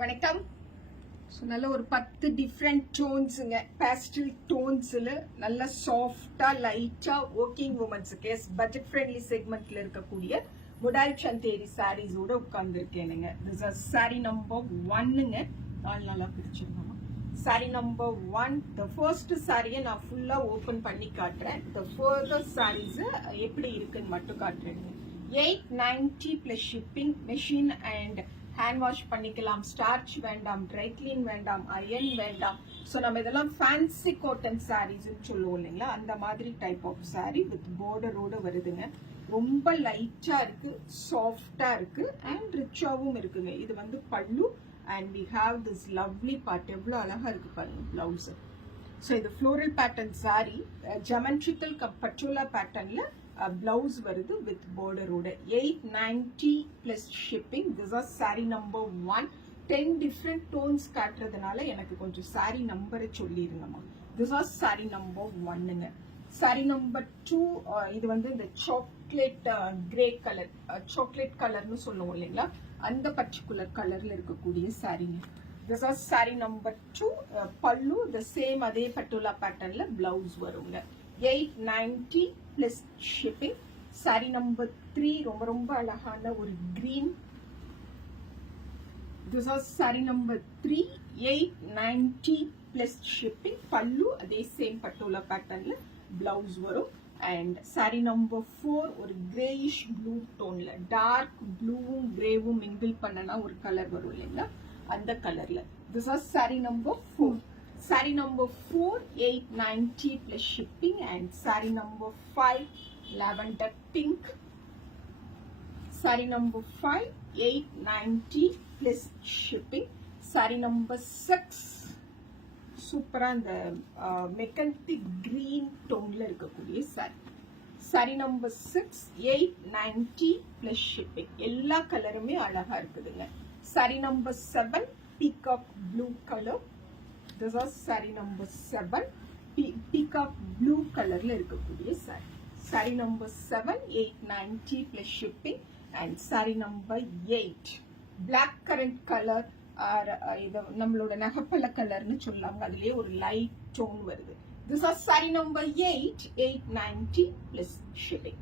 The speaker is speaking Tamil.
வணக்கம். ஸோ நல்ல ஒரு 10 டிஃப்ரெண்ட் டோன்ஸுங்க, பேஸ்டல் டோன்ஸில் நல்ல சாஃப்டாக லைட்டாக ஒர்க்கிங் உமன்ஸுக்கு பட்ஜெட் ஃப்ரெண்ட்லி செக்மெண்ட்ல இருக்கக்கூடிய முடால் சந்தேரி சாரீஸோட உட்காந்துருக்கேனுங்க. திஸ் ஆர் சாரீ நம்பர் 1ங்க. நல்லா பிரிச்சிருக்கோம். சாரீ நம்பர் 1. த ஃபர்ஸ்ட் சாரியை நான் ஃபுல்லாக ஓப்பன் பண்ணி காட்டுறேன். த ஃபர்தர் சாரீஸு எப்படி இருக்குன்னு மட்டும் காட்டுறேங்க. 890 + shipping, machine and hand wash பண்ணிக்கலாம். ஸ்டார்ச் வேண்டாம், ட்ரை கிளீன் வேண்டாம், அயன் வேண்டாம். ஸோ நம்ம இதெல்லாம் ஃபேன்சி காட்டன் சாரீஸ்ன்னு சொல்லுவோம் இல்லைங்களா, அந்த மாதிரி டைப் ஆஃப் சாரீ வித் பார்டரோட வருதுங்க. ரொம்ப லைட்டா இருக்கு, சாஃப்டா இருக்கு அண்ட் ரிச்சாவும் இருக்குங்க. இது வந்து pallu and we have this lovely part. எவ்வளோ அழகா இருக்கு பாருங்க பிளவுஸ். ஸோ இது floral pattern sari, geometrical patola பேட்டர்ன்ல பிளவுஸ் வருது வித் பார்டரோட. 890 + shipping. This are sari number 1. 10 different tones காட்டுறதுனால எனக்கு கொஞ்சம் சாரீ நம்பரை சொல்லிருங்கம்மா. திஸ் ஆர் சாரீ நம்பர் 1ங்க. சாரீ நம்பர் 2, இது வந்து இந்த சாக்லேட் கிரே கலர், சாக்லேட் கலர்னு சொல்லுவோம் இல்லைங்களா, அந்த பர்டிகுலர் கலர்ல இருக்கக்கூடிய சாரீங்க. This are sari number 2. Pallu the same, அதே பட்டோலா பேட்டர்ன்ல பிளவுஸ் வருங்க. 890 + ஷிப்பிங். சாரீ நம்பர் 3 ரொம்ப அழகான ஒரு green. This are sari number 3. 890 + shipping. பல்லு அதே சேம் பட்டோலா பேட்டர்ன்ல பிளவுஸ் வரும். அண்ட் சாரீ நம்பர் 4 ஒரு கிரேயிஷ் ப்ளூ டோன்ல, டார்க் ப்ளூவும் கிரேவும் மிங்கிள் பண்ணனா ஒரு கலர் வரும் இல்லைங்களா, அந்த கலர்ல. This are sari number 4. Saree number 4, 890 + shipping. And saree number 5, lavender pink. Saree number 5, 890 + shipping. Saree number 6, super and McEntee green டோன்ல இருக்கக்கூடிய சாரி. Sorry number 6, 890 + shipping. எல்லா கலருமே அழகா இருக்குதுங்க. Sorry number 7, peacock blue colour. This is saree number 7. Peacock blue colorல இருக்கக்கூடிய saree. Saree number 7, 890 + shipping. And saree number 8, black currant color, இது நம்மளோட நகப்பல கலர்னு சொல்லாங்க, அதுலயே ஒரு லைட் டோன் வருது. This is saree number 8, 890 + shipping.